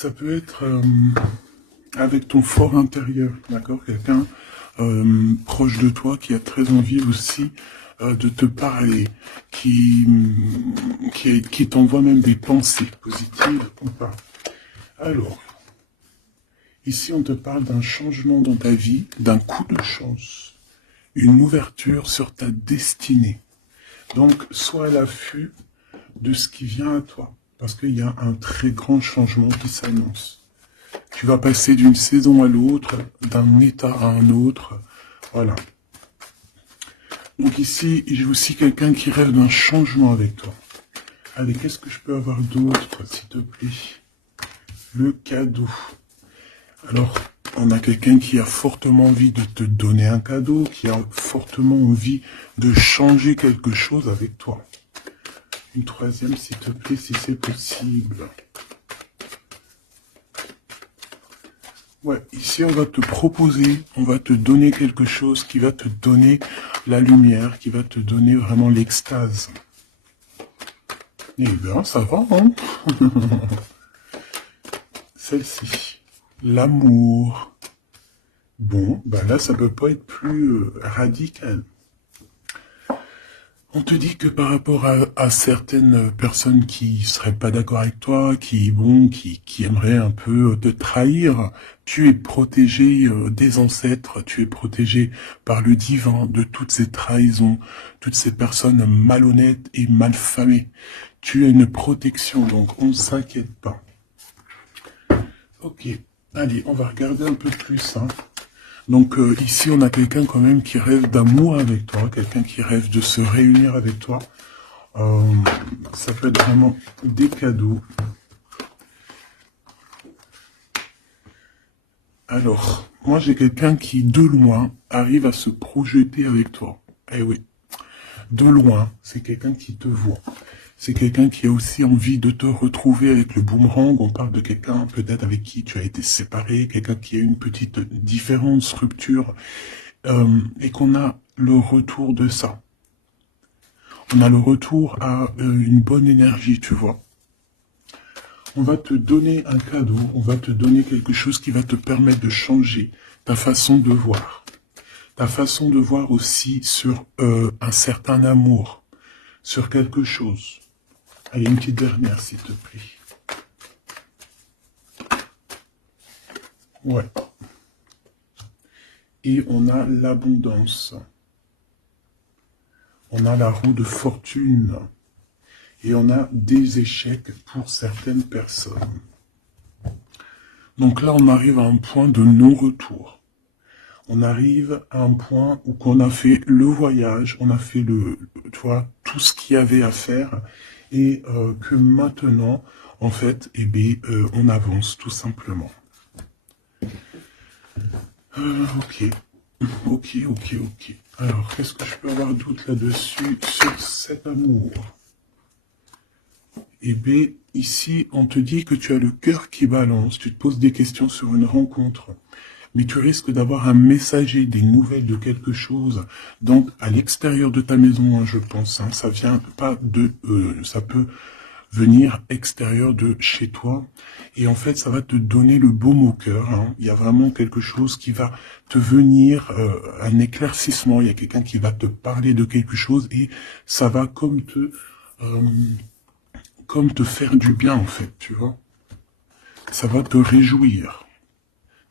Ça peut être avec ton fort intérieur, d'accord? Quelqu'un proche de toi qui a très envie aussi de te parler, qui t'envoie même des pensées positives ou pas. Alors, ici on te parle d'un changement dans ta vie, d'un coup de chance, une ouverture sur ta destinée. Donc, sois à l'affût de ce qui vient à toi, parce qu'il y a un très grand changement qui s'annonce. Tu vas passer d'une saison à l'autre, d'un état à un autre, voilà. Donc ici, j'ai aussi quelqu'un qui rêve d'un changement avec toi. Allez, qu'est-ce que je peux avoir d'autre, s'il te plaît? Le cadeau. Alors, on a quelqu'un qui a fortement envie de te donner un cadeau, qui a fortement envie de changer quelque chose avec toi. Une troisième, s'il te plaît, si c'est possible. Ouais, ici on va te proposer, on va te donner quelque chose qui va te donner la lumière, qui va te donner vraiment l'extase. Eh bien, ça va, hein? Celle-ci, l'amour. Bon, ben là, ça peut pas être plus radical. On te dit que par rapport à certaines personnes qui seraient pas d'accord avec toi, qui aimeraient un peu te trahir, tu es protégé des ancêtres, tu es protégé par le divin de toutes ces trahisons, toutes ces personnes malhonnêtes et malfamées. Tu as une protection, donc on ne s'inquiète pas. Ok, allez, on va regarder un peu plus, hein. Donc ici, on a quelqu'un quand même qui rêve d'amour avec toi, quelqu'un qui rêve de se réunir avec toi. Ça peut être vraiment des cadeaux. Alors, moi j'ai quelqu'un qui, de loin, arrive à se projeter avec toi. Eh oui, de loin, c'est quelqu'un qui te voit. C'est quelqu'un qui a aussi envie de te retrouver avec le boomerang. On parle de quelqu'un peut-être avec qui tu as été séparé, quelqu'un qui a une petite différence, rupture, et qu'on a le retour de ça. On a le retour à une bonne énergie, tu vois. On va te donner un cadeau, on va te donner quelque chose qui va te permettre de changer ta façon de voir. Ta façon de voir aussi sur un certain amour, sur quelque chose. Allez, une petite dernière, s'il te plaît. Ouais. Et on a l'abondance. On a la roue de fortune. Et on a des échecs pour certaines personnes. Donc là, on arrive à un point de non-retour. On arrive à un point où on a fait le voyage, on a fait tu vois, tout ce qu'il y avait à faire. Et que maintenant, en fait, eh bien, on avance tout simplement. Ok. Alors, qu'est-ce que je peux avoir d'autre là-dessus sur cet amour? Eh bien, ici, on te dit que tu as le cœur qui balance, tu te poses des questions sur une rencontre, mais tu risques d'avoir un messager, des nouvelles de quelque chose, donc à l'extérieur de ta maison, hein, je pense, hein, ça vient pas de... ça peut venir extérieur de chez toi, et en fait, ça va te donner le baume au cœur, hein. Il y a vraiment quelque chose qui va te venir, un éclaircissement, il y a quelqu'un qui va te parler de quelque chose, et ça va comme te faire du bien, en fait, tu vois. Ça va te réjouir,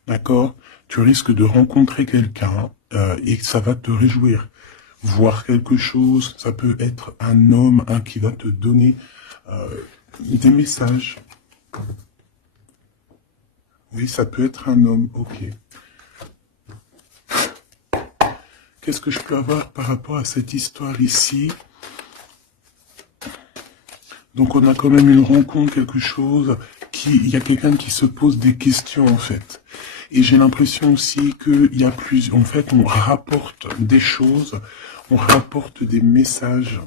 d'accord? Tu risques de rencontrer quelqu'un et ça va te réjouir. Voir quelque chose, ça peut être un homme qui va te donner des messages. Oui, ça peut être un homme, ok. Qu'est-ce que je peux avoir par rapport à cette histoire ici? Donc on a quand même une rencontre, quelque chose, il y a quelqu'un qui se pose des questions en fait. Et j'ai l'impression aussi qu'il y a plus, en fait on rapporte des choses, on rapporte des messages.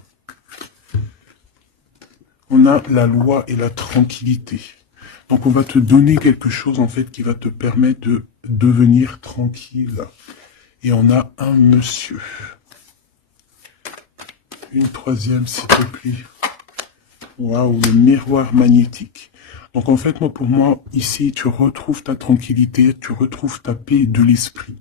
On a la loi et la tranquillité. Donc on va te donner quelque chose en fait qui va te permettre de devenir tranquille. Et on a un monsieur. Une troisième s'il te plaît. Waouh, le miroir magnétique. Donc en fait, moi, pour moi, ici, tu retrouves ta tranquillité, tu retrouves ta paix de l'esprit.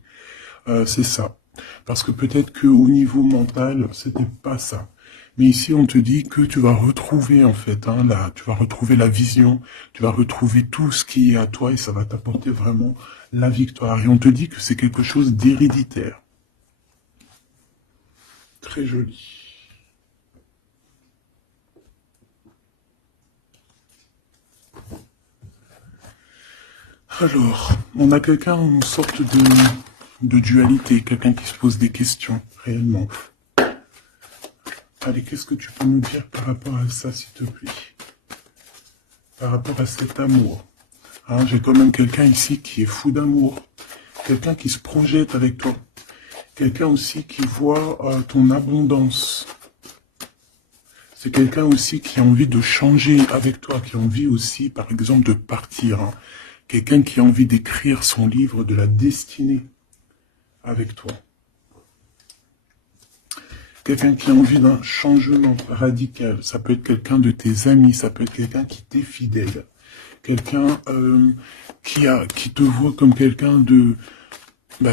C'est ça. Parce que peut-être qu'au niveau mental, c'était pas ça. Mais ici, on te dit que tu vas retrouver, en fait, hein, tu vas retrouver la vision, tu vas retrouver tout ce qui est à toi et ça va t'apporter vraiment la victoire. Et on te dit que c'est quelque chose d'héréditaire. Très joli. Alors, on a quelqu'un, une sorte de dualité, quelqu'un qui se pose des questions, réellement. Allez, qu'est-ce que tu peux nous dire par rapport à ça, s'il te plaît? Par rapport à cet amour. Hein, j'ai quand même quelqu'un ici qui est fou d'amour. Quelqu'un qui se projette avec toi. Quelqu'un aussi qui voit ton abondance. C'est quelqu'un aussi qui a envie de changer avec toi, qui a envie aussi, par exemple, de partir. Hein. Quelqu'un qui a envie d'écrire son livre de la destinée avec toi. Quelqu'un qui a envie d'un changement radical. Ça peut être quelqu'un de tes amis, ça peut être quelqu'un qui t'est fidèle. Quelqu'un qui te voit comme quelqu'un de...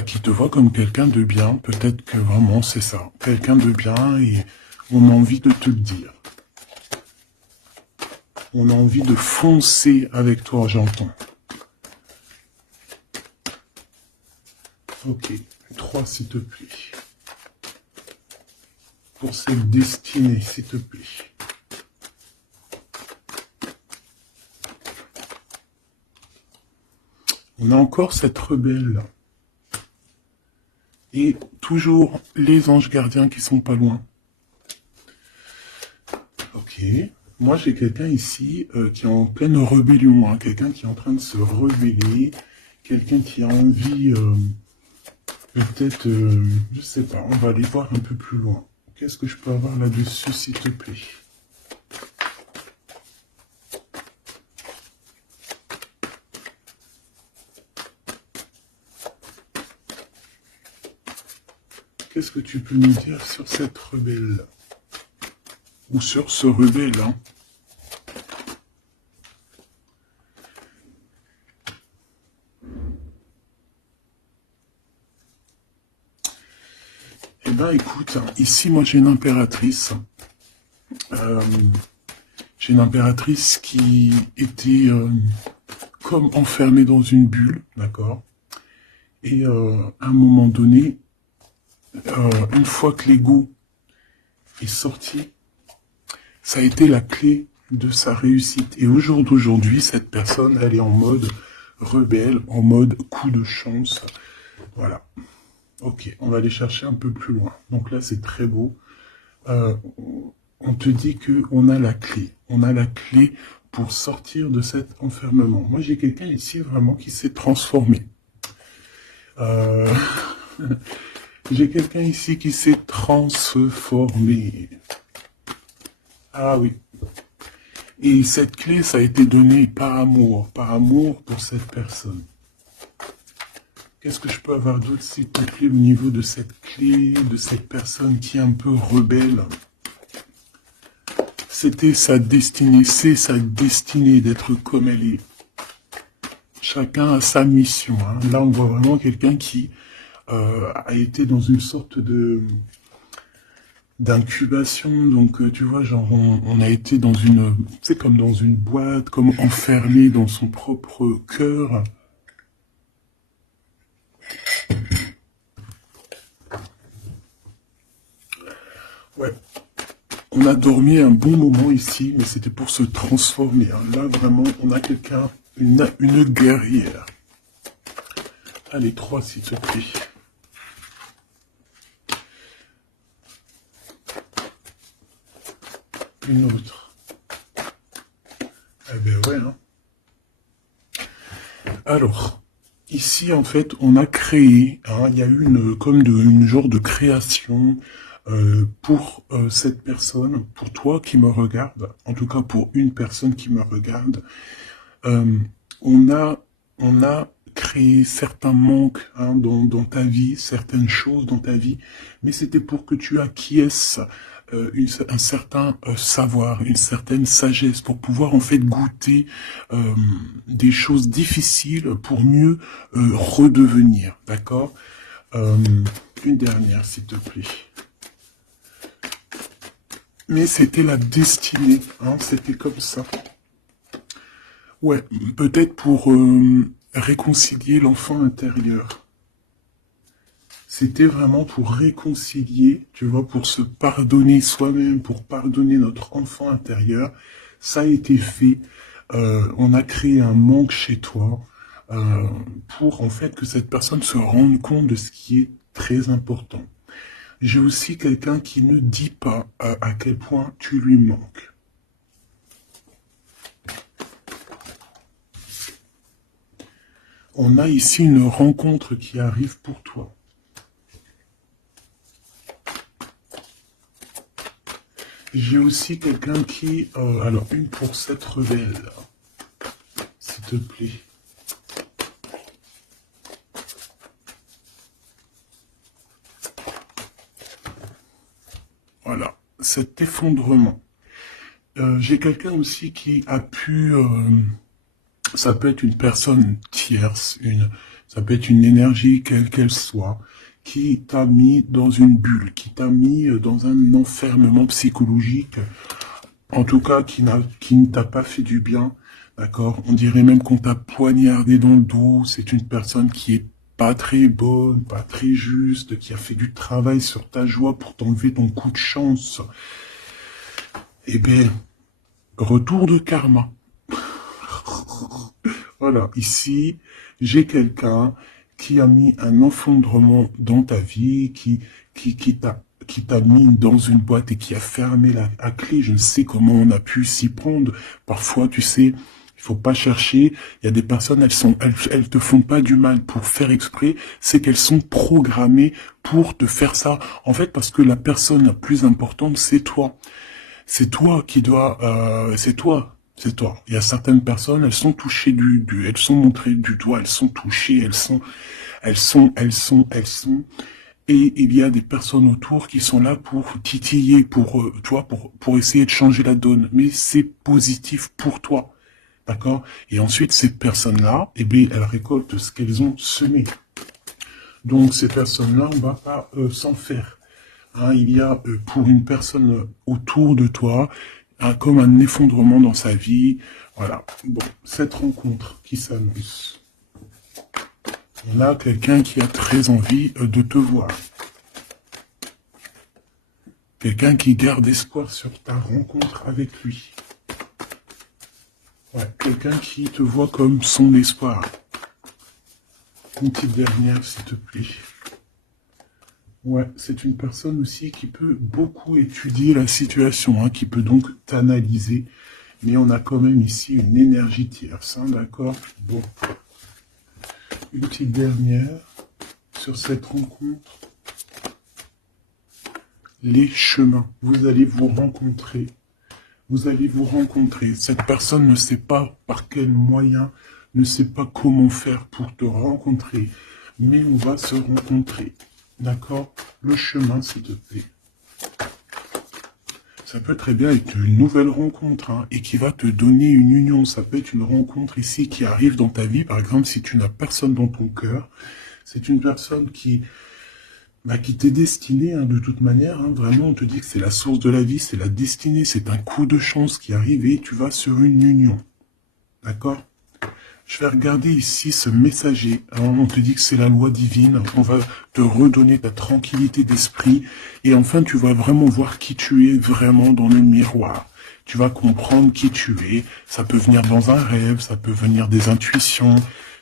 qui te voit comme quelqu'un de bien. Peut-être que vraiment c'est ça. Quelqu'un de bien et on a envie de te le dire. On a envie de foncer avec toi, j'entends. Ok, 3 s'il te plaît. Pour cette destinée, s'il te plaît. On a encore cette rebelle. Et toujours les anges gardiens qui sont pas loin. Ok. Moi, j'ai quelqu'un ici qui est en pleine rébellion. Hein. Quelqu'un qui est en train de se rebeller. Quelqu'un qui a envie... peut-être... je sais pas. On va aller voir un peu plus loin. Qu'est-ce que je peux avoir là-dessus, s'il te plaît? Qu'est-ce que tu peux nous dire sur cette rebelle? Ou sur ce rebelle, hein? Eh ben, écoute, ici, moi, j'ai une impératrice. J'ai une impératrice qui était comme enfermée dans une bulle, d'accord? Et à un moment donné, une fois que l'ego est sorti, ça a été la clé de sa réussite. Et au jour d'aujourd'hui, cette personne, elle est en mode rebelle, en mode coup de chance. Voilà. Ok, on va aller chercher un peu plus loin. Donc là, c'est très beau. On te dit qu'on a la clé. On a la clé pour sortir de cet enfermement. Moi, j'ai quelqu'un ici vraiment qui s'est transformé. J'ai quelqu'un ici qui s'est transformé. Ah oui. Et cette clé, ça a été donné par amour pour cette personne. Qu'est-ce que je peux avoir d'autre, s'il te plaît, au niveau de cette clé, de cette personne qui est un peu rebelle? C'était sa destinée, c'est sa destinée d'être comme elle est. Chacun a sa mission. Hein. Là, on voit vraiment quelqu'un qui a été dans une sorte de d'incubation. Donc, tu vois, genre, on a été dans une... C'est comme dans une boîte, comme enfermé dans son propre cœur. Ouais. On a dormi un bon moment ici, mais c'était pour se transformer. Hein. Là, vraiment, on a quelqu'un, une guerrière. Allez, 3, s'il te plaît. Une autre. Eh ben ouais, hein. Alors, ici, en fait, on a créé, hein, il y a eu une genre de création pour cette personne, pour toi qui me regarde, en tout cas pour une personne qui me regarde. On a créé certains manques dans ta vie, certaines choses dans ta vie, mais c'était pour que tu acquiesces un certain savoir, une certaine sagesse pour pouvoir en fait goûter des choses difficiles pour mieux redevenir, d'accord? Une dernière, s'il te plaît. Mais c'était la destinée, hein, c'était comme ça. Ouais, peut-être pour réconcilier l'enfant intérieur. C'était vraiment pour réconcilier, tu vois, pour se pardonner soi-même, pour pardonner notre enfant intérieur. Ça a été fait. On a créé un manque chez toi pour en fait que cette personne se rende compte de ce qui est très important. J'ai aussi quelqu'un qui ne dit pas à quel point tu lui manques. On a ici une rencontre qui arrive pour toi. J'ai aussi quelqu'un qui... alors, une pour cette rebelle, s'il te plaît. Voilà, cet effondrement. J'ai quelqu'un aussi qui a pu... ça peut être une personne tierce, ça peut être une énergie, quelle qu'elle soit, qui t'a mis dans une bulle, qui t'a mis dans un enfermement psychologique, en tout cas qui ne t'a pas fait du bien, d'accord? On dirait même qu'on t'a poignardé dans le dos, c'est une personne qui est pas très bonne, pas très juste, qui a fait du travail sur ta joie pour t'enlever ton coup de chance. Eh bien, retour de karma. Voilà, ici, j'ai quelqu'un qui a mis un effondrement dans ta vie, qui t'a mis dans une boîte et qui a fermé la clé. Je ne sais comment on a pu s'y prendre. Parfois, tu sais, il faut pas chercher. Il y a des personnes, elles te font pas du mal pour faire exprès. C'est qu'elles sont programmées pour te faire ça. En fait, parce que la personne la plus importante, c'est toi. C'est toi qui dois, c'est toi. C'est toi. Il y a certaines personnes, elles sont touchées elles sont montrées du doigt, elles sont touchées, elles sont. Et il y a des personnes autour qui sont là pour titiller, tu vois, pour essayer de changer la donne. Mais c'est positif pour toi. D'accord? Et ensuite, ces personnes-là, eh bien, elles récoltent ce qu'elles ont semé. Donc, ces personnes-là, on va pas s'en faire. Hein, il y a pour une personne autour de toi comme un effondrement dans sa vie. Voilà. Bon, cette rencontre qui s'amuse. On a quelqu'un qui a très envie de te voir. Quelqu'un qui garde espoir sur ta rencontre avec lui. Ouais, quelqu'un qui te voit comme son espoir. Une petite dernière, s'il te plaît. Ouais, c'est une personne aussi qui peut beaucoup étudier la situation, hein, qui peut donc t'analyser. Mais on a quand même ici une énergie tierce, hein, d'accord? Bon. Une petite dernière sur cette rencontre. Les chemins. Vous allez vous rencontrer. Vous allez vous rencontrer. Cette personne ne sait pas par quel moyen, ne sait pas comment faire pour te rencontrer. Mais on va se rencontrer. D'accord? Le chemin, s'il te plaît. Ça peut très bien être une nouvelle rencontre, hein, et qui va te donner une union. Ça peut être une rencontre ici qui arrive dans ta vie. Par exemple, si tu n'as personne dans ton cœur, c'est une personne qui t'est destinée, hein, de toute manière. Hein, vraiment, on te dit que c'est la source de la vie, c'est la destinée, c'est un coup de chance qui arrive et tu vas sur une union. D'accord? Je vais regarder ici ce messager. Alors, on te dit que c'est la loi divine. On va te redonner ta tranquillité d'esprit. Et enfin, tu vas vraiment voir qui tu es vraiment dans le miroir. Tu vas comprendre qui tu es. Ça peut venir dans un rêve, ça peut venir des intuitions,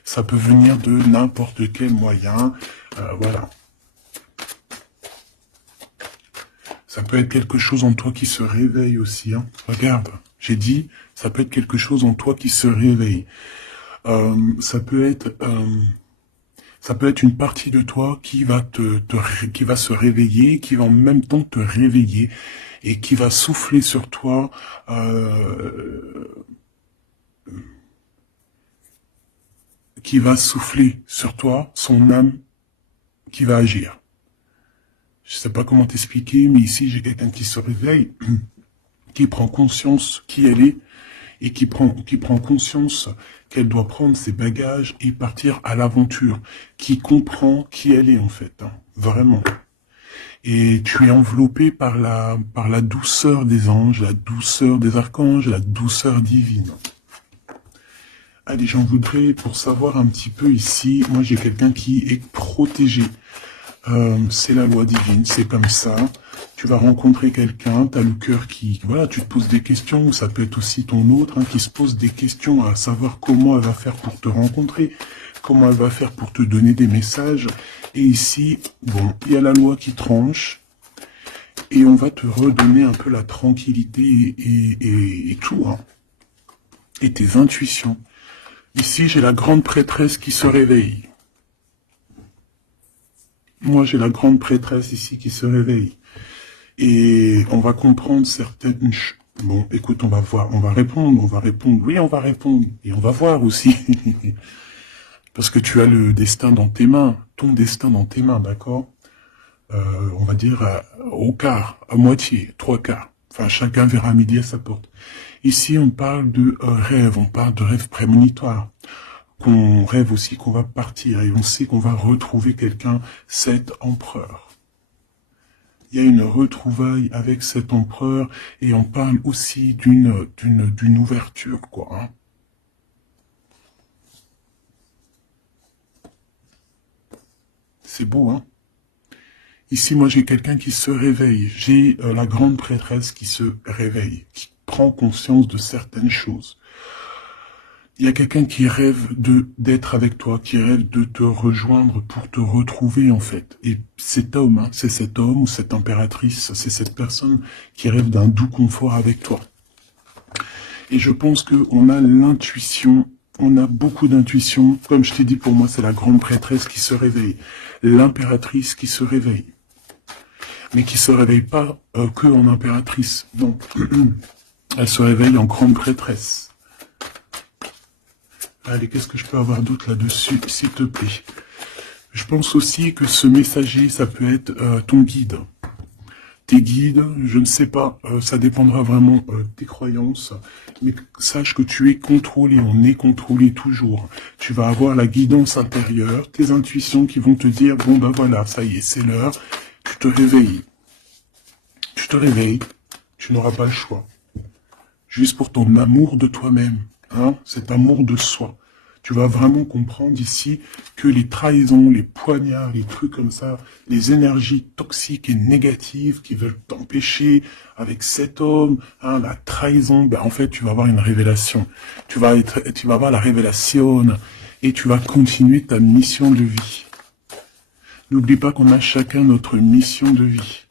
ça peut venir de n'importe quel moyen. Voilà. Ça peut être quelque chose en toi qui se réveille aussi. Hein. Regarde, j'ai dit, ça peut être quelque chose en toi qui se réveille. Ça peut être une partie de toi qui va qui va se réveiller, qui va en même temps te réveiller et qui va souffler sur toi son âme qui va agir. Je sais pas comment t'expliquer, mais ici, j'ai quelqu'un qui se réveille, qui prend conscience qui elle est, et qui prend conscience qu'elle doit prendre ses bagages et partir à l'aventure, qui comprend qui elle est en fait, hein, vraiment. Et tu es enveloppé par la douceur des anges, la douceur des archanges, la douceur divine. Allez, j'en voudrais pour savoir un petit peu ici, moi j'ai quelqu'un qui est protégé. C'est la loi divine, c'est comme ça. Tu vas rencontrer quelqu'un, tu as le cœur qui... Voilà, tu te poses des questions, ça peut être aussi ton autre, hein, qui se pose des questions à savoir comment elle va faire pour te rencontrer, comment elle va faire pour te donner des messages. Et ici, bon, il y a la loi qui tranche, et on va te redonner un peu la tranquillité et tout, hein, et tes intuitions. Ici, j'ai la grande prêtresse qui se réveille. Moi, j'ai la grande prêtresse ici qui se réveille. Et on va comprendre certaines... Bon, écoute, on va voir, on va répondre, oui, on va répondre. Et on va voir aussi. Parce que tu as le destin dans tes mains, ton destin dans tes mains, d'accord? On va dire au quart, à moitié, 3/4. Enfin, chacun verra midi à sa porte. Ici, on parle de rêve, on parle de rêve prémonitoire. Qu'on rêve aussi qu'on va partir et on sait qu'on va retrouver quelqu'un, cet empereur. Il y a une retrouvaille avec cet empereur et on parle aussi d'une ouverture, quoi. Hein. C'est beau, hein. Ici, moi, j'ai quelqu'un qui se réveille. J'ai la grande prêtresse qui se réveille, qui prend conscience de certaines choses. Il y a quelqu'un qui rêve d'être avec toi, qui rêve de te rejoindre pour te retrouver, en fait. Et cet homme, hein, c'est cet homme ou cette impératrice, c'est cette personne qui rêve d'un doux confort avec toi. Et je pense qu'on a l'intuition, on a beaucoup d'intuition. Comme je t'ai dit, pour moi, c'est la grande prêtresse qui se réveille. L'impératrice qui se réveille. Mais qui se réveille pas que en impératrice. Non. Elle se réveille en grande prêtresse. Allez, qu'est-ce que je peux avoir d'autre là-dessus, s'il te plaît? Je pense aussi que ce messager, ça peut être ton guide. Tes guides, je ne sais pas, ça dépendra vraiment de tes croyances, mais sache que tu es contrôlé, on est contrôlé toujours. Tu vas avoir la guidance intérieure, tes intuitions qui vont te dire, bon ben voilà, ça y est, c'est l'heure, tu te réveilles. Tu te réveilles, tu n'auras pas le choix. Juste pour ton amour de toi-même. Hein, cet amour de soi. Tu vas vraiment comprendre ici que les trahisons, les poignards, les trucs comme ça, les énergies toxiques et négatives qui veulent t'empêcher avec cet homme, hein, la trahison, ben en fait tu vas avoir une révélation. Tu vas avoir la révélation et tu vas continuer ta mission de vie. N'oublie pas qu'on a chacun notre mission de vie.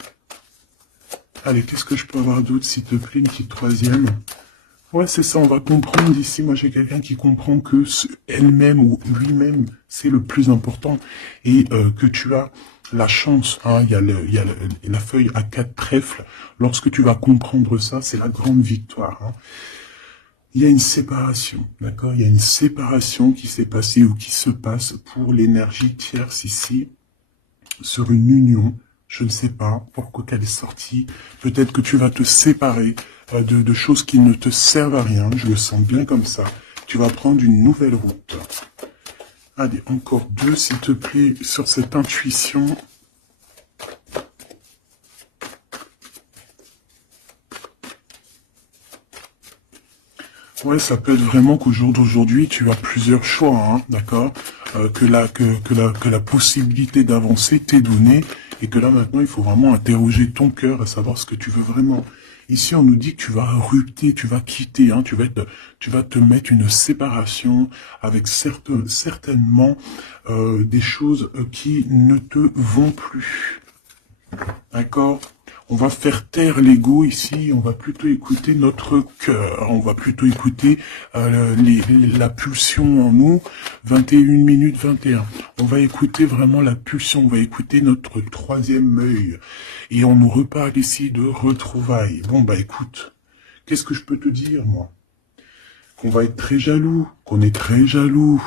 Allez, qu'est-ce que je peux avoir d'autre, s'il te plaît, une petite troisième? Ouais, c'est ça, on va comprendre ici. Moi, j'ai quelqu'un qui comprend que elle-même ou lui-même, c'est le plus important. Et que tu as la chance, hein, il y a la feuille à 4 trèfles. Lorsque tu vas comprendre ça, c'est la grande victoire. Hein. Il y a une séparation, d'accord? Il y a une séparation qui s'est passée ou qui se passe pour l'énergie tierce ici, sur une union. Je ne sais pas pourquoi qu'elle est sortie. Peut-être que tu vas te séparer de choses qui ne te servent à rien. Je le sens bien comme ça. Tu vas prendre une nouvelle route. Allez, encore 2, s'il te plaît, sur cette intuition. Ouais, ça peut être vraiment qu'au jour d'aujourd'hui, tu as plusieurs choix, hein, d'accord, que la possibilité d'avancer t'est donnée, et que là, maintenant, il faut vraiment interroger ton cœur, à savoir ce que tu veux vraiment. Ici, on nous dit que tu vas rupter, tu vas quitter, hein, tu vas te mettre une séparation avec certainement des choses qui ne te vont plus. D'accord? On va faire taire l'ego ici, on va plutôt écouter notre cœur, on va plutôt écouter la pulsion en nous, 21 minutes 21. On va écouter vraiment la pulsion, on va écouter notre troisième œil. Et on nous reparle ici de retrouvailles. Bon bah écoute, qu'est-ce que je peux te dire moi? Qu'on va être très jaloux, qu'on est très jaloux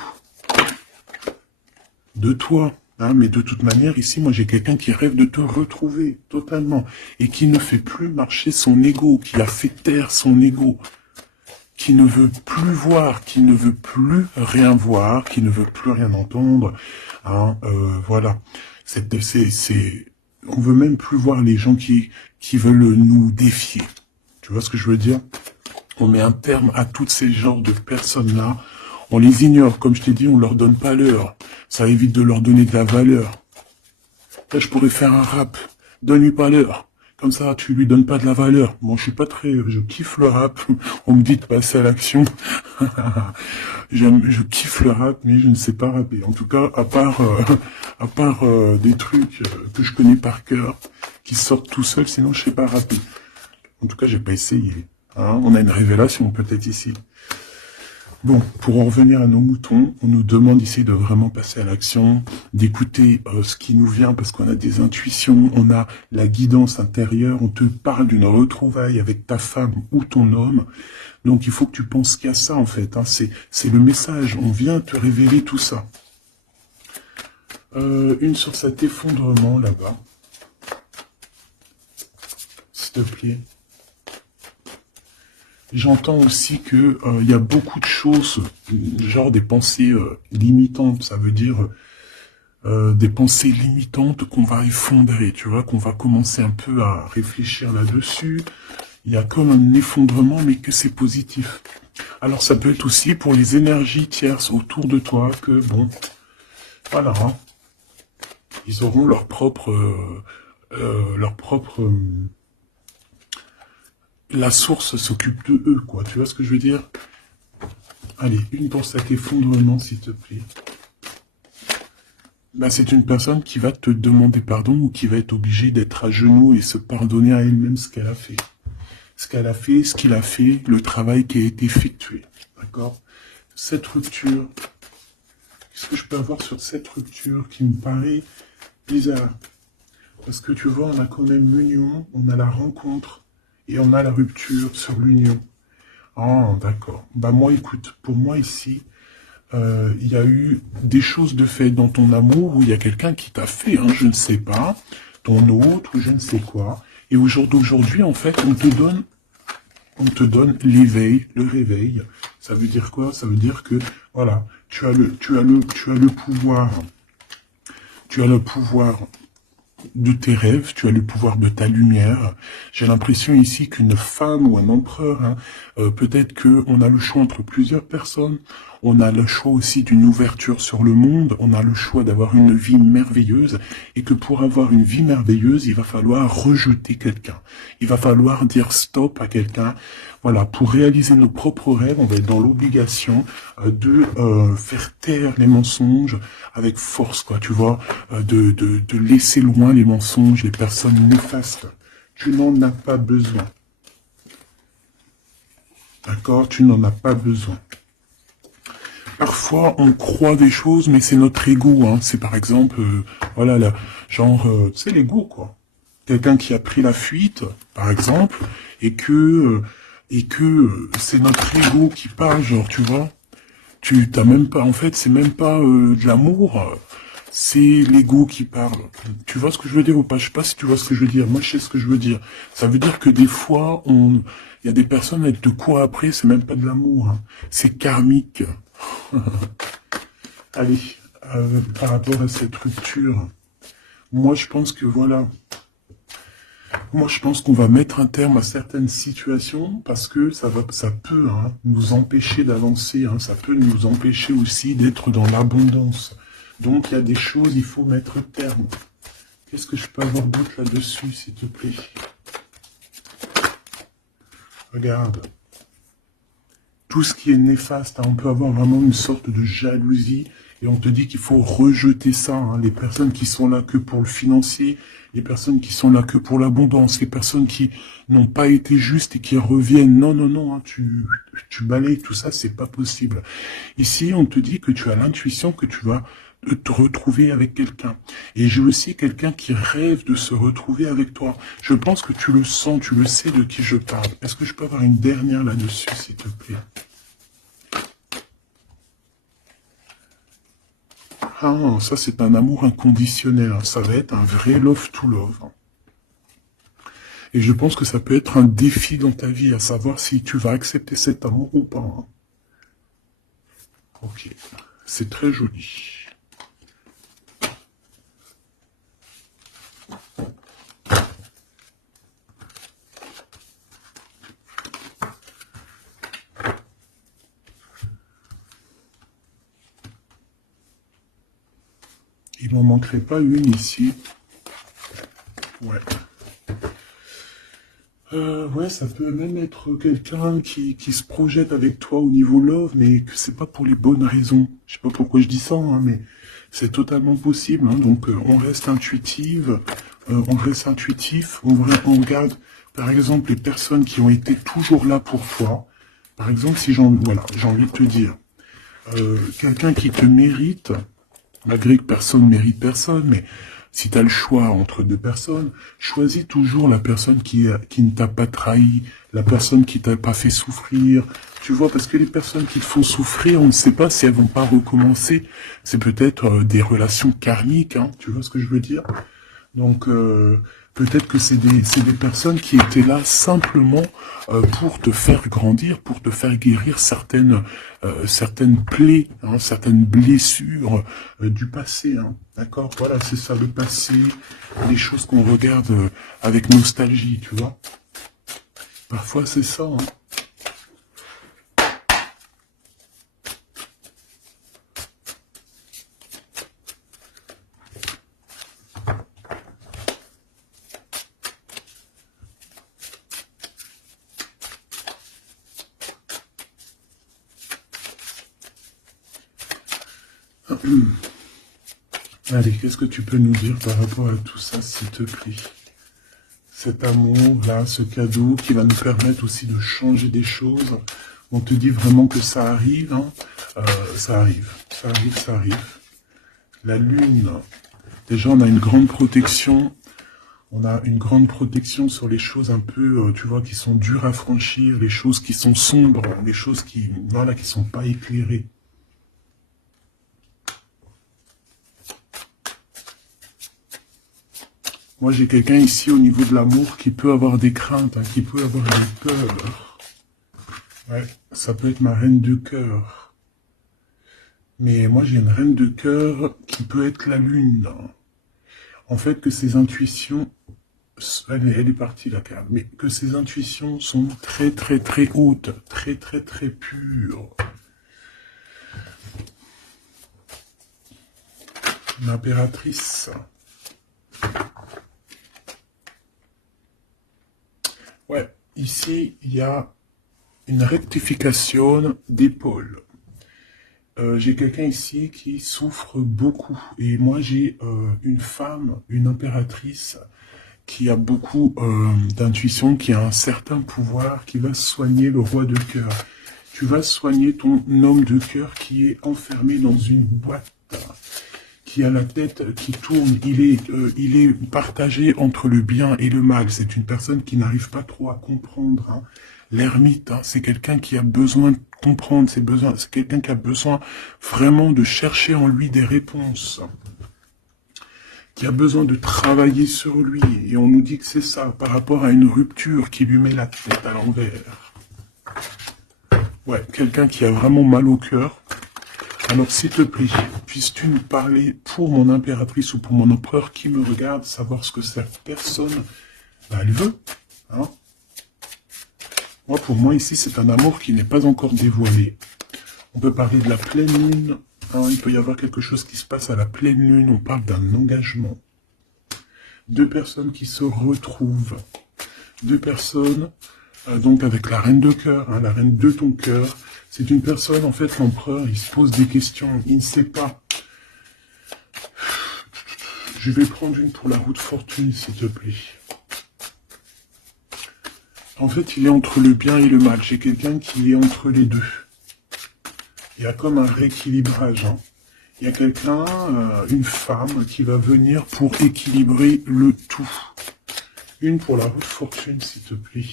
de toi. Hein, mais de toute manière, ici, moi, j'ai quelqu'un qui rêve de te retrouver totalement et qui ne fait plus marcher son ego, qui a fait taire son ego, qui ne veut plus voir, qui ne veut plus rien voir, qui ne veut plus rien entendre. Hein, voilà. On veut même plus voir les gens qui veulent nous défier. Tu vois ce que je veux dire? On met un terme à tous ces genres de personnes-là. On les ignore, comme je t'ai dit, on leur donne pas l'heure. Ça évite de leur donner de la valeur. Là, je pourrais faire un rap. Donne-lui pas l'heure. Comme ça, tu lui donnes pas de la valeur. Bon, je kiffe le rap. On me dit de passer à l'action. Je kiffe le rap, mais je ne sais pas rapper. En tout cas, à part des trucs que je connais par cœur, qui sortent tout seuls, sinon je sais pas rapper. En tout cas, j'ai pas essayé. Hein, on a une révélation peut-être ici. Bon, pour en revenir à nos moutons, on nous demande ici de vraiment passer à l'action, d'écouter ce qui nous vient parce qu'on a des intuitions, on a la guidance intérieure, on te parle d'une retrouvaille avec ta femme ou ton homme. Donc il faut que tu penses qu'à ça en fait, hein. C'est le message, on vient te révéler tout ça. Une sur cet effondrement là-bas, s'il te plaît. J'entends aussi que y a beaucoup de choses, genre des pensées limitantes, ça veut dire des pensées limitantes qu'on va effondrer, tu vois, qu'on va commencer un peu à réfléchir là-dessus. Il y a comme un effondrement, mais que c'est positif. Alors ça peut être aussi pour les énergies tierces autour de toi, que bon, voilà, hein, ils auront leur propre, la source s'occupe de eux, quoi. Tu vois ce que je veux dire? Allez, une pour cet effondrement, s'il te plaît. Bah, c'est une personne qui va te demander pardon ou qui va être obligée d'être à genoux et se pardonner à elle-même ce qu'elle a fait. Ce qu'elle a fait, ce qu'il a fait, le travail qui a été effectué. D'accord? Cette rupture, qu'est-ce que je peux avoir sur cette rupture qui me paraît bizarre? Parce que tu vois, on a quand même l'union, on a la rencontre, et on a la rupture sur l'union. Ah, d'accord. Bah moi, écoute, pour moi ici, il y a eu des choses de fait dans ton amour où il y a quelqu'un qui t'a fait, hein, je ne sais pas, ton autre, ou je ne sais quoi. Et au jour d'aujourd'hui, en fait, on te donne l'éveil, le réveil. Ça veut dire quoi? Ça veut dire que, voilà, tu as le pouvoir. Tu as le pouvoir de tes rêves, tu as le pouvoir de ta lumière. J'ai l'impression ici qu'une femme ou un empereur, hein, peut-être qu'on a le choix entre plusieurs personnes, on a le choix aussi d'une ouverture sur le monde, on a le choix d'avoir une vie merveilleuse, et que pour avoir une vie merveilleuse, il va falloir rejeter quelqu'un. Il va falloir dire stop à quelqu'un. Voilà, pour réaliser nos propres rêves, on va être dans l'obligation de faire taire les mensonges avec force, quoi, tu vois, de laisser loin les mensonges, les personnes néfastes. Tu n'en as pas besoin. D'accord? Tu n'en as pas besoin. Parfois, on croit des choses, mais c'est notre ego, hein. C'est par exemple, voilà, là, genre, c'est l'ego, quoi. Quelqu'un qui a pris la fuite, par exemple, et que c'est notre ego qui parle, genre, tu vois. Tu t'as même pas, en fait, c'est même pas de l'amour, c'est l'ego qui parle. Tu vois ce que je veux dire ou pas? Je sais pas si tu vois ce que je veux dire. Moi, je sais ce que je veux dire. Ça veut dire que des fois, il y a des personnes, elles te courent après, c'est même pas de l'amour, hein. C'est karmique. Allez, par rapport à cette rupture, moi, je pense que voilà. Moi, je pense qu'on va mettre un terme à certaines situations parce que ça peut, hein, nous empêcher d'avancer, hein, ça peut nous empêcher aussi d'être dans l'abondance. Donc, il y a des choses, il faut mettre terme. Qu'est-ce que je peux avoir d'autre là-dessus, s'il te plaît? Regarde. Tout ce qui est néfaste, hein, on peut avoir vraiment une sorte de jalousie et on te dit qu'il faut rejeter ça, hein, les personnes qui sont là que pour le financier, les personnes qui sont là que pour l'abondance, les personnes qui n'ont pas été justes et qui reviennent. Non, non, non, hein, tu balayes tout ça, c'est pas possible. Ici, on te dit que tu as l'intuition que tu vas te retrouver avec quelqu'un. Et j'ai aussi quelqu'un qui rêve de se retrouver avec toi. Je pense que tu le sens, tu le sais de qui je parle. Est-ce que je peux avoir une dernière là-dessus, s'il te plaît? Ah, ça c'est un amour inconditionnel, hein. Ça va être un vrai love to love, hein. Et je pense que ça peut être un défi dans ta vie, à savoir si tu vas accepter cet amour ou pas, hein. Ok, c'est très joli. Il n'en manquerait pas une ici. Ouais. Ouais, ça peut même être quelqu'un qui se projette avec toi au niveau love, mais que c'est pas pour les bonnes raisons. Je sais pas pourquoi je dis ça, hein, mais c'est totalement possible, hein. Donc on reste intuitive, on reste intuitif, on regarde par exemple les personnes qui ont été toujours là pour toi. Par exemple, si voilà, j'ai envie de te dire, quelqu'un qui te mérite, malgré que personne ne mérite personne, mais si tu as le choix entre deux personnes, choisis toujours la personne qui ne t'a pas trahi, la personne qui t'a pas fait souffrir. Tu vois, parce que les personnes qui te font souffrir, on ne sait pas si elles vont pas recommencer. C'est peut-être des relations karmiques, hein, tu vois ce que je veux dire? Donc peut-être que c'est des personnes qui étaient là simplement pour te faire grandir, pour te faire guérir certaines plaies, hein, certaines blessures du passé, hein. D'accord? Voilà, c'est ça, le passé, les choses qu'on regarde avec nostalgie, tu vois. Parfois c'est ça, hein. Allez, qu'est-ce que tu peux nous dire par rapport à tout ça, s'il te plaît? Cet amour-là, ce cadeau qui va nous permettre aussi de changer des choses. On te dit vraiment que ça arrive, hein. Ça arrive, ça arrive, ça arrive. La lune, déjà on a une grande protection. On a une grande protection sur les choses un peu, tu vois, qui sont dures à franchir, les choses qui sont sombres, les choses qui, voilà, qui sont pas éclairées. Moi, j'ai quelqu'un ici au niveau de l'amour qui peut avoir des craintes, hein, qui peut avoir une peur. Ouais, ça peut être ma reine de cœur. Mais moi, j'ai une reine de cœur qui peut être la lune. En fait, que ses intuitions, elle est partie la carte, mais que ses intuitions sont très très très hautes, très très très pures. L'impératrice. Ouais, ici, il y a une rectification d'épaule. J'ai quelqu'un ici qui souffre beaucoup. Et moi, j'ai une femme, une impératrice, qui a beaucoup d'intuition, qui a un certain pouvoir, qui va soigner le roi de cœur. Tu vas soigner ton homme de cœur qui est enfermé dans une boîte, qui a la tête qui tourne. Il est partagé entre le bien et le mal. C'est une personne qui n'arrive pas trop à comprendre, hein. L'ermite, hein, c'est quelqu'un qui a besoin de comprendre ses besoins. C'est quelqu'un qui a besoin vraiment de chercher en lui des réponses, qui a besoin de travailler sur lui. Et on nous dit que c'est ça, par rapport à une rupture qui lui met la tête à l'envers. Ouais, quelqu'un qui a vraiment mal au cœur. Alors, s'il te plaît, puisses-tu nous parler pour mon impératrice ou pour mon empereur qui me regarde, savoir ce que cette personne, elle veut, hein? Moi, pour moi, ici, c'est un amour qui n'est pas encore dévoilé. On peut parler de la pleine lune, hein, il peut y avoir quelque chose qui se passe à la pleine lune, on parle d'un engagement. Deux personnes qui se retrouvent. Deux personnes, donc avec la reine de cœur, hein, la reine de ton cœur. C'est une personne, en fait, l'empereur, il se pose des questions, il ne sait pas. Je vais prendre une pour la roue de fortune, s'il te plaît. En fait, il est entre le bien et le mal. J'ai quelqu'un qui est entre les deux. Il y a comme un rééquilibrage, hein. Il y a quelqu'un, une femme, qui va venir pour équilibrer le tout. Une pour la roue de fortune, s'il te plaît.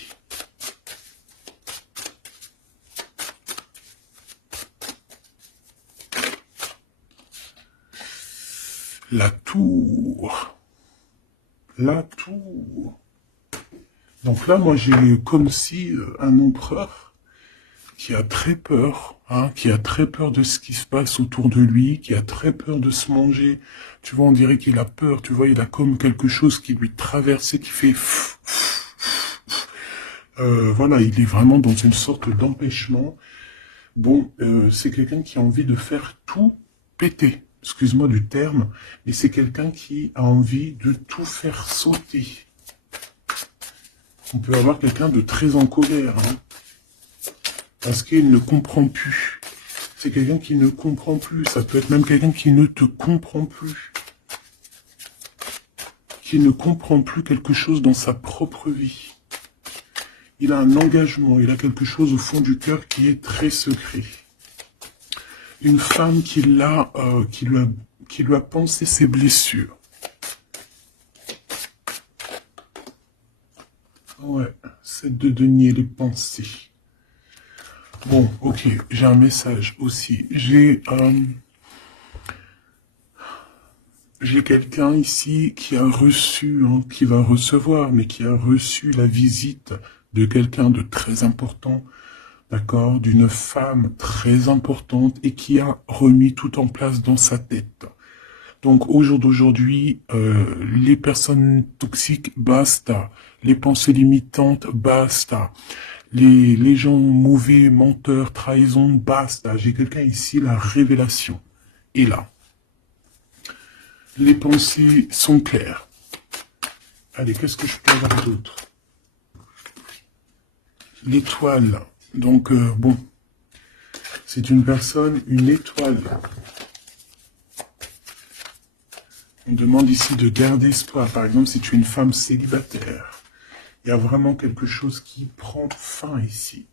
la tour. La tour. Donc là, moi, j'ai comme si un empereur qui a très peur, hein, qui a très peur de ce qui se passe autour de lui, qui a très peur de se manger. Tu vois, on dirait qu'il a peur, tu vois, il a comme quelque chose qui lui traverse et qui fait... voilà, il est vraiment dans une sorte d'empêchement. Bon, c'est quelqu'un qui a envie de faire tout péter. Excuse-moi du terme, mais c'est quelqu'un qui a envie de tout faire sauter. On peut avoir quelqu'un de très en colère, hein, parce qu'il ne comprend plus. C'est quelqu'un qui ne comprend plus. Ça peut être même quelqu'un qui ne te comprend plus. Qui ne comprend plus quelque chose dans sa propre vie. Il a un engagement, il a quelque chose au fond du cœur qui est très secret. Une femme qui lui a pensé ses blessures. Ouais, c'est de denier les pensées. Bon, ok, j'ai un message aussi. J'ai quelqu'un ici qui a reçu, hein, qui va recevoir, mais qui a reçu la visite de quelqu'un de très important, d'accord, d'une femme très importante et qui a remis tout en place dans sa tête. Donc au jour d'aujourd'hui, les personnes toxiques, basta. Les pensées limitantes, basta. Les gens mauvais, menteurs, trahison, basta. J'ai quelqu'un ici, la révélation est là. Les pensées sont claires. Allez, qu'est-ce que je peux avoir d'autre? L'étoile. Donc, bon, c'est une personne, une étoile. On demande ici de garder espoir. Par exemple, si tu es une femme célibataire, il y a vraiment quelque chose qui prend fin ici.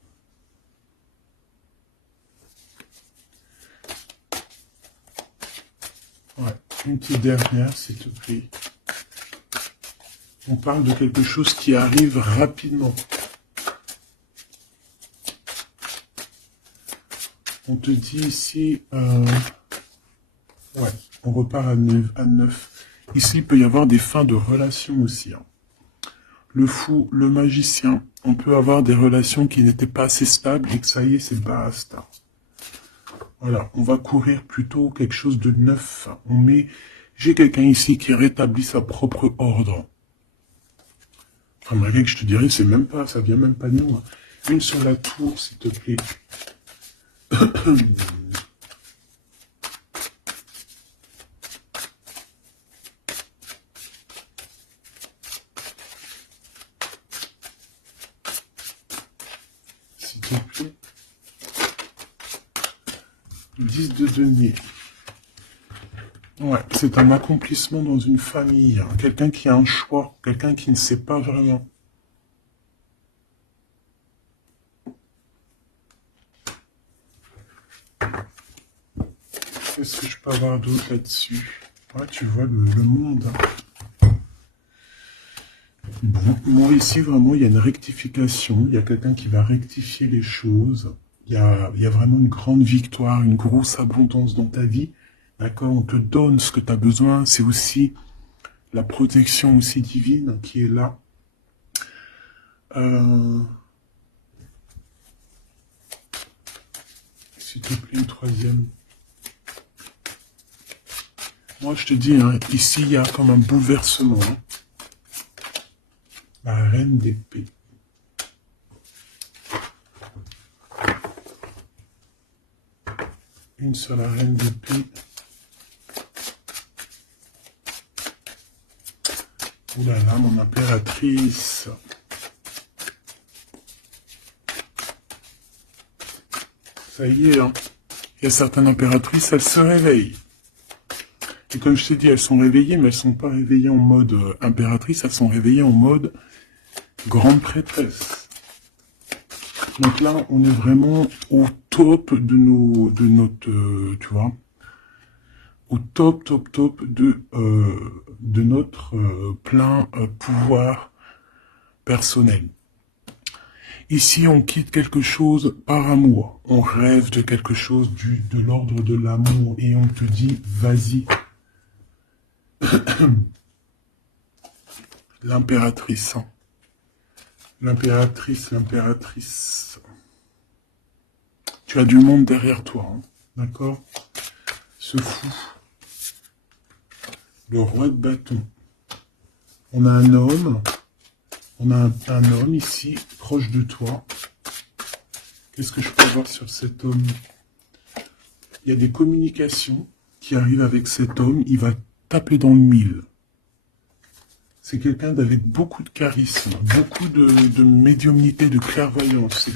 Ouais, une petite dernière, s'il te plaît. On parle de quelque chose qui arrive rapidement. On te dit ici... ouais, on repart à 9. Ici, il peut y avoir des fins de relations aussi. Hein. Le fou, le magicien, on peut avoir des relations qui n'étaient pas assez stables et que ça y est, c'est basta. Voilà, on va courir plutôt quelque chose de neuf. On met... J'ai quelqu'un ici qui rétablit sa propre ordre. Enfin, malgré que je te dirais, c'est même pas, ça vient même pas de nous. Hein. Une sur la tour, s'il te plaît. S'il te plaît. 10 de denier. Ouais, c'est un accomplissement dans une famille. Hein. Quelqu'un qui a un choix. Quelqu'un qui ne sait pas vraiment. Qu'est-ce que je peux avoir d'autre là-dessus? Ouais, tu vois le monde. Hein. Bon, moi ici, vraiment, il y a une rectification. Il y a quelqu'un qui va rectifier les choses. Il y a vraiment une grande victoire, une grosse abondance dans ta vie. D'accord, on te donne ce que tu as besoin. C'est aussi la protection aussi divine qui est là. S'il te plaît, une troisième. Moi, je te dis, hein, ici, il y a comme un bouleversement. Hein. La reine d'épée. Une sur la reine d'épée. Ouh là là, mon impératrice. Ça y est, hein. Il y a certaines impératrices, elles se réveillent. Et comme je t'ai dit, elles sont réveillées, mais elles ne sont pas réveillées en mode impératrice, elles sont réveillées en mode grande prêtresse. Donc là, on est vraiment au top de notre, tu vois, au top de notre plein pouvoir personnel. Ici, on quitte quelque chose par amour. On rêve de quelque chose de l'ordre de l'amour et on te dit, vas-y. L'impératrice. Hein. L'impératrice. Tu as du monde derrière toi. Hein. D'accord? Ce fou. Le roi de bâton. On a un homme. On a un homme ici, proche de toi. Qu'est-ce que je peux voir sur cet homme? Il y a des communications qui arrivent avec cet homme. Il va taper dans le mille. C'est quelqu'un avec beaucoup de charisme, beaucoup de médiumnité, de clairvoyance. C'est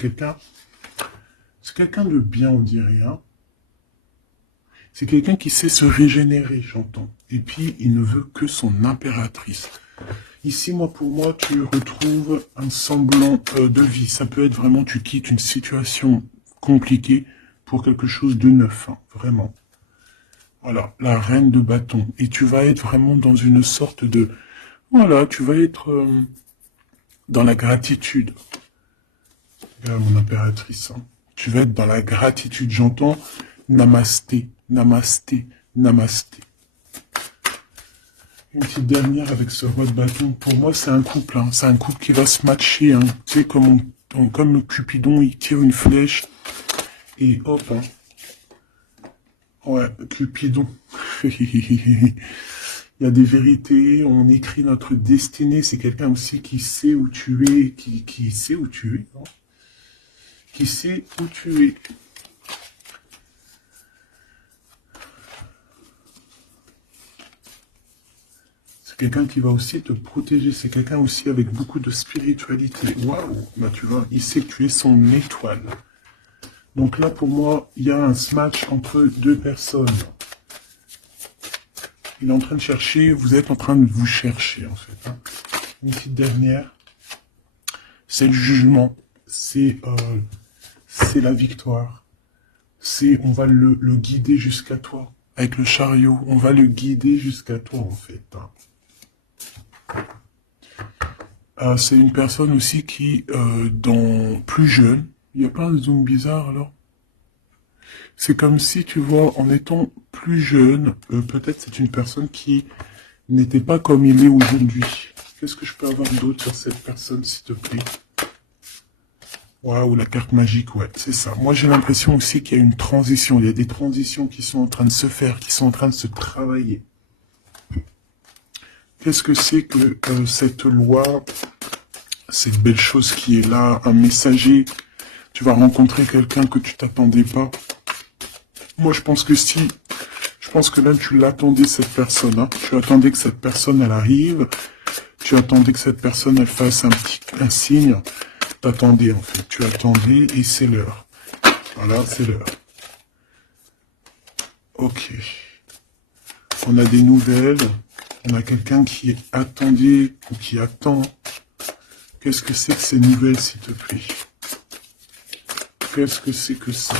quelqu'un de bien, on dirait. Hein. C'est quelqu'un qui sait se régénérer, j'entends. Et puis, il ne veut que son impératrice. Ici, pour moi, tu retrouves un semblant de vie. Ça peut être vraiment, tu quittes une situation compliquée pour quelque chose de neuf, hein, vraiment. Voilà, la reine de bâton. Et tu vas être vraiment dans une sorte de... Voilà, tu vas être dans la gratitude. Regarde mon impératrice. Hein. Tu vas être dans la gratitude. J'entends namasté, namasté, namasté. Une petite dernière avec ce roi de bâton. Pour moi, c'est un couple. Hein. C'est un couple qui va se matcher. Hein. Tu sais, comme le Cupidon, il tire une flèche. Et hop. Hein. Ouais, Cupidon. Il y a des vérités, on écrit notre destinée. C'est quelqu'un aussi qui sait où tu es, qui sait où tu es. Non, qui sait où tu es. C'est quelqu'un qui va aussi te protéger. C'est quelqu'un aussi avec beaucoup de spiritualité. Waouh, bah tu vois, il sait que tu es son étoile. Donc là, pour moi, il y a un match entre deux personnes. Il est en train de chercher, vous êtes en train de vous chercher, en fait. Hein. Une petite dernière. C'est le jugement. C'est la victoire. On va le guider jusqu'à toi. Avec le chariot, on va le guider jusqu'à toi, en fait. Hein. C'est une personne aussi qui, plus jeune, il n'y a pas un zoom bizarre, alors? C'est comme si, tu vois, en étant plus jeune, peut-être c'est une personne qui n'était pas comme il est aujourd'hui. Qu'est-ce que je peux avoir d'autre sur cette personne, s'il te plaît? Waouh, la carte magique, ouais, c'est ça. Moi, j'ai l'impression aussi qu'il y a une transition. Il y a des transitions qui sont en train de se faire, qui sont en train de se travailler. Qu'est-ce que c'est que cette loi, cette belle chose qui est là, un messager? Tu vas rencontrer quelqu'un que tu t'attendais pas. Moi, je pense que là, tu l'attendais, cette personne. Hein. Tu attendais que cette personne, elle arrive. Tu attendais que cette personne, elle fasse un signe. T'attendais, en fait. Tu attendais et c'est l'heure. Voilà, c'est l'heure. Ok. On a des nouvelles. On a quelqu'un qui attendait ou qui attend. Qu'est-ce que c'est que ces nouvelles, s'il te plaît? Qu'est-ce que c'est que ça?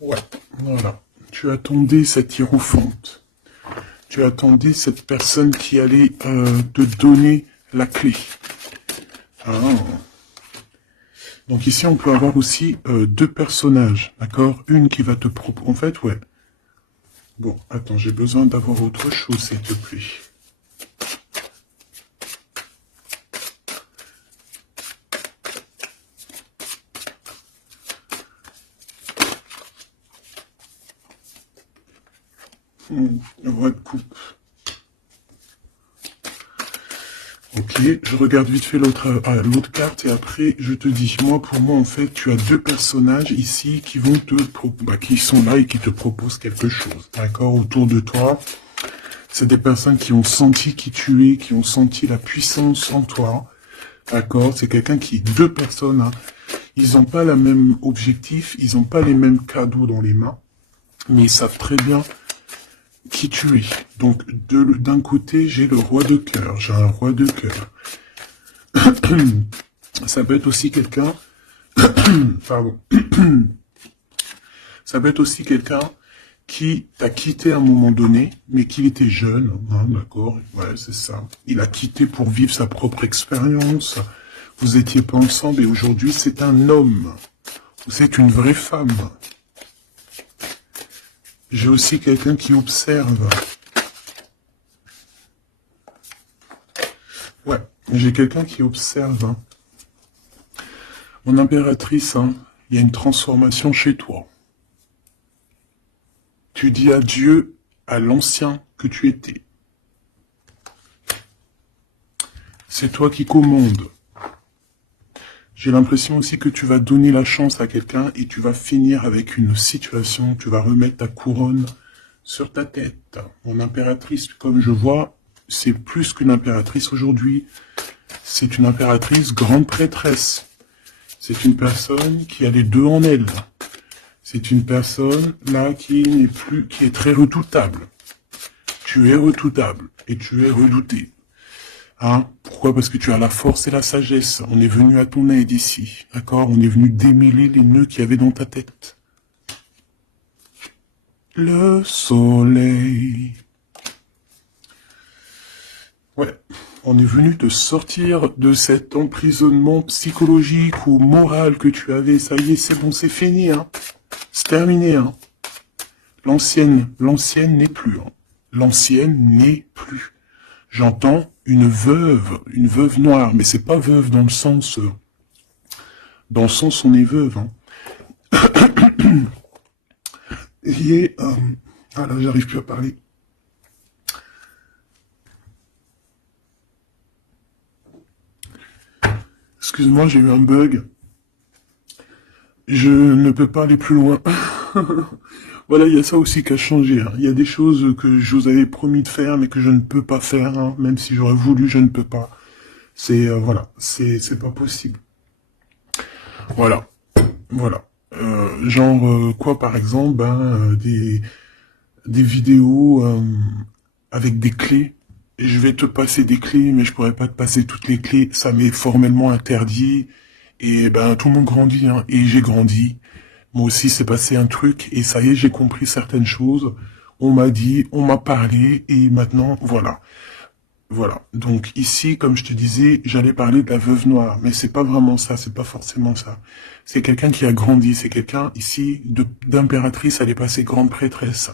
Ouais, voilà. Tu attendais cette hiérophante. Tu attendais cette personne qui allait te donner la clé. Ah. Donc ici, on peut avoir aussi deux personnages, d'accord? Une qui va te proposer... En fait, ouais. Bon, attends, j'ai besoin d'avoir autre chose, s'il te plaît. Le roi de coupe. Ok, je regarde vite fait l'autre carte et après je te dis, pour moi en fait, tu as deux personnages ici qui vont qui sont là et qui te proposent quelque chose, d'accord, autour de toi. C'est des personnes qui ont senti qui tu es, qui ont senti la puissance en toi, d'accord. C'est quelqu'un deux personnes, hein, ils n'ont pas le même objectif, ils n'ont pas les mêmes cadeaux dans les mains, mais ils savent très bien qui tu es. Donc, d'un côté, j'ai le roi de cœur. J'ai un roi de cœur. Ça peut être aussi quelqu'un... Pardon. Ça peut être aussi quelqu'un qui t'a quitté à un moment donné, mais qu'il était jeune. Hein, d'accord? Ouais, c'est ça. Il a quitté pour vivre sa propre expérience. Vous étiez pas ensemble et aujourd'hui, c'est un homme. Vous êtes une vraie femme. J'ai aussi quelqu'un qui observe. Ouais, j'ai quelqu'un qui observe. Hein. Mon impératrice, hein, il y a une transformation chez toi. Tu dis adieu à l'ancien que tu étais. C'est toi qui commandes. J'ai l'impression aussi que tu vas donner la chance à quelqu'un et tu vas finir avec une situation, tu vas remettre ta couronne sur ta tête. Mon impératrice, comme je vois, c'est plus qu'une impératrice aujourd'hui. C'est une impératrice grande prêtresse. C'est une personne qui a les deux en elle. C'est une personne là qui n'est plus, qui est très redoutable. Tu es redoutable et tu es redouté. Hein? Pourquoi? Parce que tu as la force et la sagesse. On est venu à ton aide ici. D'accord? On est venu démêler les nœuds qu'il y avait dans ta tête. Le soleil. Ouais. On est venu te sortir de cet emprisonnement psychologique ou moral que tu avais. Ça y est, c'est bon, c'est fini. Hein? C'est terminé. Hein? L'ancienne n'est plus. Hein? L'ancienne n'est plus. J'entends une veuve noire, mais c'est pas veuve dans le sens on est veuve. Hein. Et ah là, j'arrive plus à parler. Excuse-moi, j'ai eu un bug. Je ne peux pas aller plus loin. Voilà, il y a ça aussi qui a changé. Hein. Il y a des choses que je vous avais promis de faire, mais que je ne peux pas faire. Hein. Même si j'aurais voulu, je ne peux pas. C'est voilà, c'est pas possible. Voilà, voilà. Quoi, par exemple, des vidéos avec des clés. Et je vais te passer des clés, mais je pourrais pas te passer toutes les clés. Ça m'est formellement interdit. Et ben tout le monde grandit, hein. Et j'ai grandi. Moi aussi, c'est passé un truc, et ça y est, j'ai compris certaines choses. On m'a dit, on m'a parlé, et maintenant, voilà. Voilà. Donc ici, comme je te disais, j'allais parler de la veuve noire, mais c'est pas vraiment ça, c'est pas forcément ça. C'est quelqu'un qui a grandi, c'est quelqu'un ici d'impératrice, elle est passée grande prêtresse.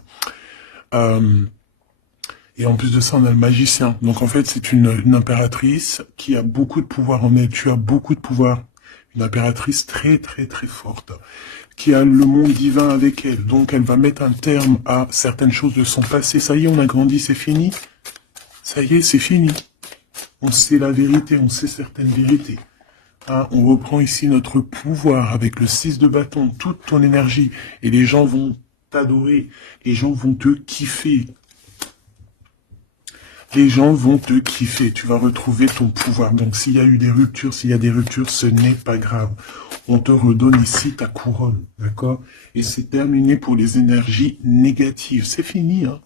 Et en plus de ça, on a le magicien. Donc en fait, c'est une impératrice qui a beaucoup de pouvoir en elle. Tu as beaucoup de pouvoir. Une impératrice très très très forte, qui a le monde divin avec elle. Donc elle va mettre un terme à certaines choses de son passé. Ça y est, on a grandi, c'est fini. Ça y est, c'est fini. On sait la vérité, on sait certaines vérités. Hein, on reprend ici notre pouvoir avec le 6 de bâton, toute ton énergie. Et les gens vont t'adorer. Les gens vont te kiffer. Les gens vont te kiffer. Tu vas retrouver ton pouvoir. Donc s'il y a eu des ruptures, ce n'est pas grave. On te redonne ici ta couronne. D'accord? Et c'est terminé pour les énergies négatives. C'est fini, hein?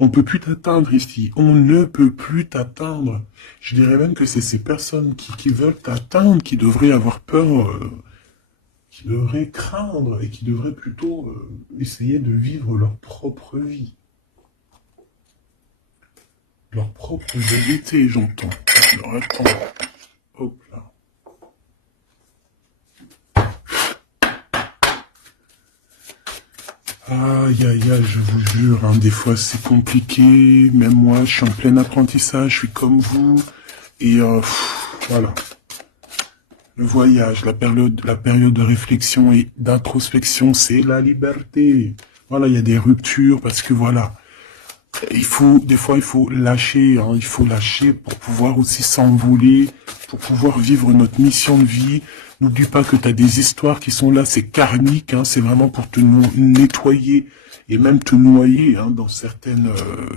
On peut plus t'atteindre ici. On ne peut plus t'atteindre. Je dirais même que c'est ces personnes qui veulent t'atteindre qui devraient avoir peur, qui devraient craindre et qui devraient plutôt essayer de vivre leur propre vie. Leur propre vérité, j'entends. Alors attends. Hop là. Aïe, aïe, aïe, je vous jure, hein, des fois c'est compliqué, même moi je suis en plein apprentissage, je suis comme vous, et voilà. Le voyage, la période de réflexion et d'introspection, c'est la liberté. Voilà, il y a des ruptures, parce que voilà, des fois il faut lâcher, hein, il faut lâcher pour pouvoir aussi s'envoler, pour pouvoir vivre notre mission de vie. N'oublie pas que tu as des histoires qui sont là, c'est karmique, hein, c'est vraiment pour te nettoyer et même te noyer hein, dans certaines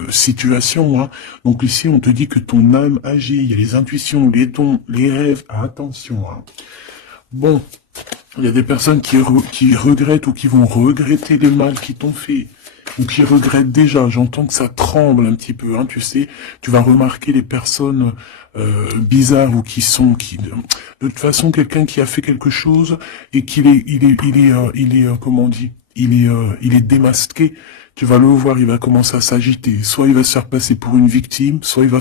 situations. Hein. Donc ici, on te dit que ton âme agit, il y a les intuitions, les dons, les rêves, attention. Hein. Bon, il y a des personnes qui regrettent ou qui vont regretter les mal qui t'ont fait. Ou qui regrettent déjà, j'entends que ça tremble un petit peu, hein, tu sais, tu vas remarquer les personnes bizarres ou de toute façon, quelqu'un qui a fait quelque chose et il est comment on dit, il est démasqué. Tu vas le voir, il va commencer à s'agiter. Soit il va se faire passer pour une victime, soit il va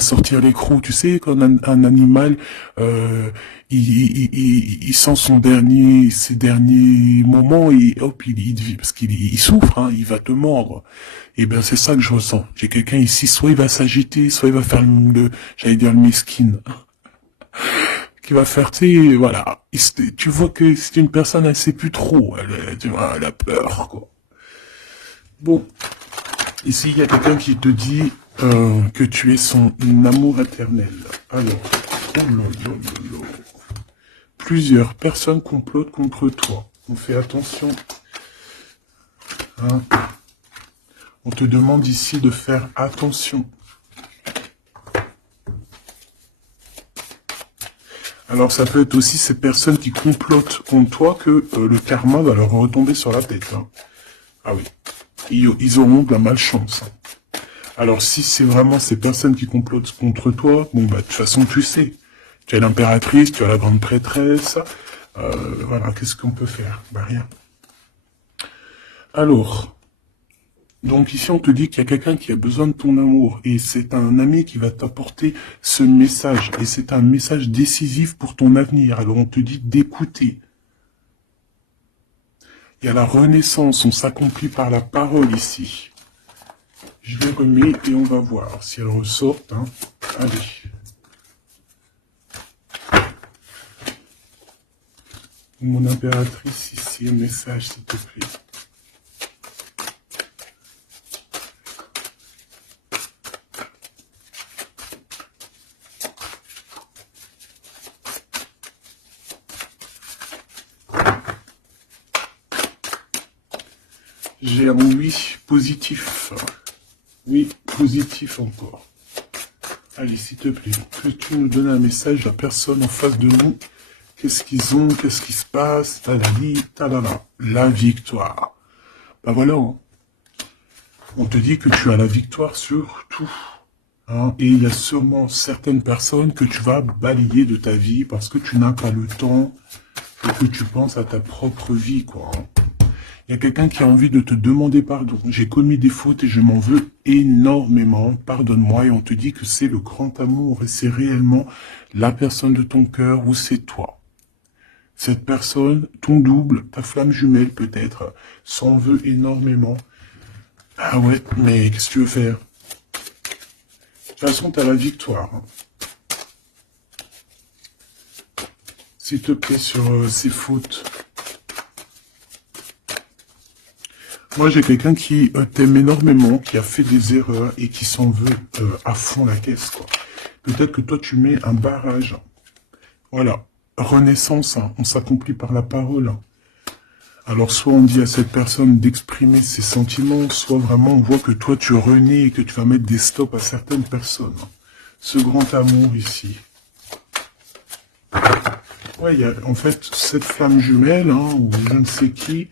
sortir les crocs. Tu sais, quand un animal, il sent ses derniers moments et hop, parce il souffre, hein, il va te mordre. Et ben, c'est ça que je ressens. J'ai quelqu'un ici, soit il va s'agiter, soit il va faire j'allais dire le mesquine, qui va faire, tu sais, voilà. Tu vois que c'est une personne, elle sait plus trop. Tu vois, elle a peur, quoi. Bon, ici, il y a quelqu'un qui te dit que tu es son amour éternel. Alors, oh là là là là. Plusieurs personnes complotent contre toi. On fait attention. Hein. On te demande ici de faire attention. Alors, ça peut être aussi ces personnes qui complotent contre toi que le karma va leur retomber sur la tête. Hein. Ah oui. Ils auront de la malchance. Alors, si c'est vraiment ces personnes qui complotent contre toi, bon, bah, de toute façon, tu sais. Tu as l'impératrice, tu as la grande prêtresse. Voilà, qu'est-ce qu'on peut faire? Bah, rien. Alors, donc ici, on te dit qu'il y a quelqu'un qui a besoin de ton amour. Et c'est un ami qui va t'apporter ce message. Et c'est un message décisif pour ton avenir. Alors, on te dit d'écouter. Il y a la renaissance, on s'accomplit par la parole ici. Je les remets et on va voir si elles ressortent. Hein. Allez. Mon impératrice ici, un message s'il te plaît. J'ai un oui positif. Oui, positif encore. Allez, s'il te plaît, que tu nous donnes un message à personne en face de nous. Qu'est-ce qu'ils ont, qu'est-ce qui se passe, talali, talala. La victoire. Ben voilà, hein. On te dit que tu as la victoire sur tout. Hein, et il y a sûrement certaines personnes que tu vas balayer de ta vie parce que tu n'as pas le temps et que tu penses à ta propre vie, quoi. Hein. Il y a quelqu'un qui a envie de te demander pardon. J'ai commis des fautes et je m'en veux énormément. Pardonne-moi. Et on te dit que c'est le grand amour et c'est réellement la personne de ton cœur ou c'est toi. Cette personne, ton double, ta flamme jumelle peut-être, s'en veut énormément. Ah ouais, mais qu'est-ce que tu veux faire? De toute façon, tu as la victoire. Hein. S'il te plaît, sur ces fautes. Moi, j'ai quelqu'un qui t'aime énormément, qui a fait des erreurs et qui s'en veut à fond la caisse, quoi. Peut-être que toi, tu mets un barrage. Voilà. Renaissance, hein. On s'accomplit par la parole. Alors, soit on dit à cette personne d'exprimer ses sentiments, soit vraiment on voit que toi, tu renais et que tu vas mettre des stops à certaines personnes. Ce grand amour ici. Ouais, il y a en fait cette flamme jumelle, hein, ou je ne sais qui,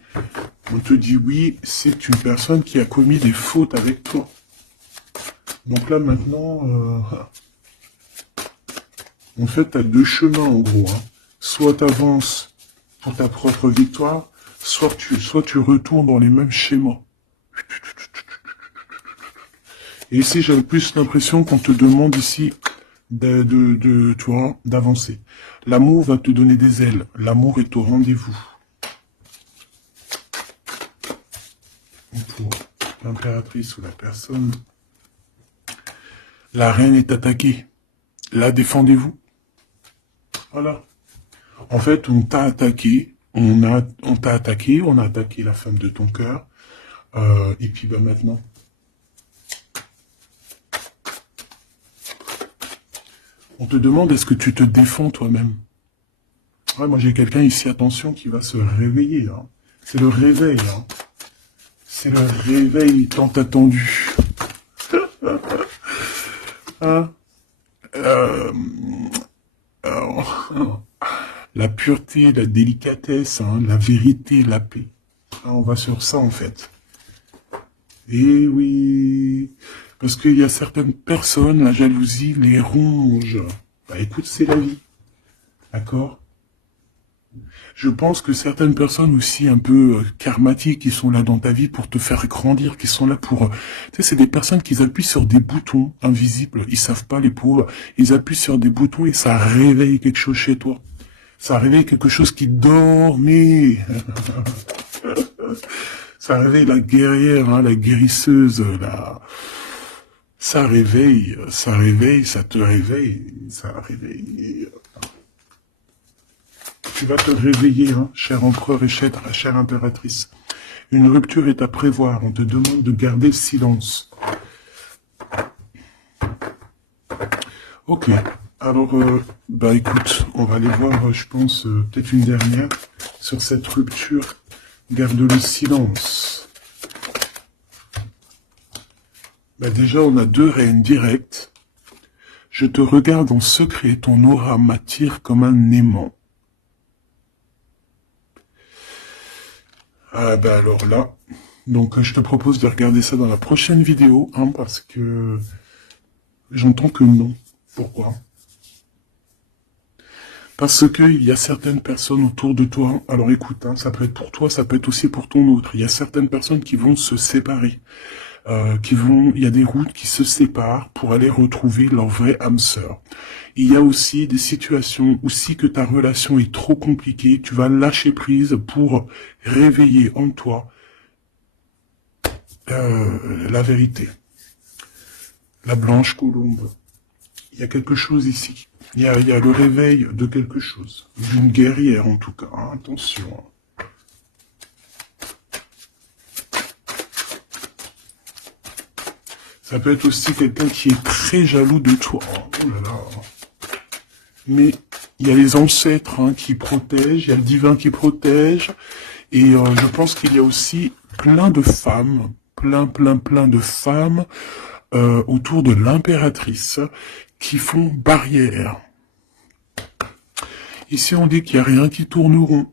on te dit oui, c'est une personne qui a commis des fautes avec toi. Donc là maintenant, en fait, tu as deux chemins en gros. Hein. Soit tu avances pour ta propre victoire, soit tu retournes dans les mêmes schémas. Et ici, j'ai plus l'impression qu'on te demande ici d'avancer. L'amour va te donner des ailes. L'amour est au rendez-vous. Pour l'impératrice ou la personne. La reine est attaquée. La défendez-vous. Voilà. En fait, on t'a attaqué. On t'a attaqué. On a attaqué la femme de ton cœur. Et puis, bah, maintenant. On te demande, est-ce que tu te défends toi-même? Ouais, moi, j'ai quelqu'un ici, attention, qui va se réveiller. Hein. C'est le réveil. Hein. C'est le réveil tant attendu. Hein la pureté, la délicatesse, hein, la vérité, la paix. Hein, on va sur ça, en fait. Et oui, parce qu'il y a certaines personnes, la jalousie les ronge. Bah écoute, c'est la vie. D'accord? Je pense que certaines personnes aussi un peu karmatiques qui sont là dans ta vie pour te faire grandir, qui sont là pour... tu sais, c'est des personnes qui appuient sur des boutons invisibles. Ils savent pas, les pauvres. Ils appuient sur des boutons et ça réveille quelque chose chez toi. Ça réveille quelque chose qui dormait. Ça réveille la guerrière, hein, la guérisseuse, là. Ça réveille, ça te réveille, ça réveille. Tu vas te réveiller, hein, cher empereur et chère impératrice. Une rupture est à prévoir. On te demande de garder le silence. Ok. Alors, bah écoute, on va aller voir, je pense, peut-être une dernière sur cette rupture. Garde le silence. Bah déjà, on a 2 reines directes. Je te regarde en secret, ton aura m'attire comme un aimant. Ah bah alors là, donc je te propose de regarder ça dans la prochaine vidéo, hein, parce que j'entends que non. Pourquoi? Parce que il y a certaines personnes autour de toi, alors écoute, hein, ça peut être pour toi, ça peut être aussi pour ton autre. Il y a certaines personnes qui vont se séparer, il y a des routes qui se séparent pour aller retrouver leur vraie âme sœur. Il y a aussi des situations où si que ta relation est trop compliquée, tu vas lâcher prise pour réveiller en toi la vérité. La blanche colombe. Il y a quelque chose ici. Il y a le réveil de quelque chose. D'une guerrière en tout cas. Hein, attention. Ça peut être aussi quelqu'un qui est très jaloux de toi. Oh là là. Mais il y a les ancêtres, hein, qui protègent, il y a le divin qui protège. Et je pense qu'il y a aussi plein de femmes, plein de femmes autour de l'impératrice qui font barrière. Ici, on dit qu'il n'y a rien qui tourne rond.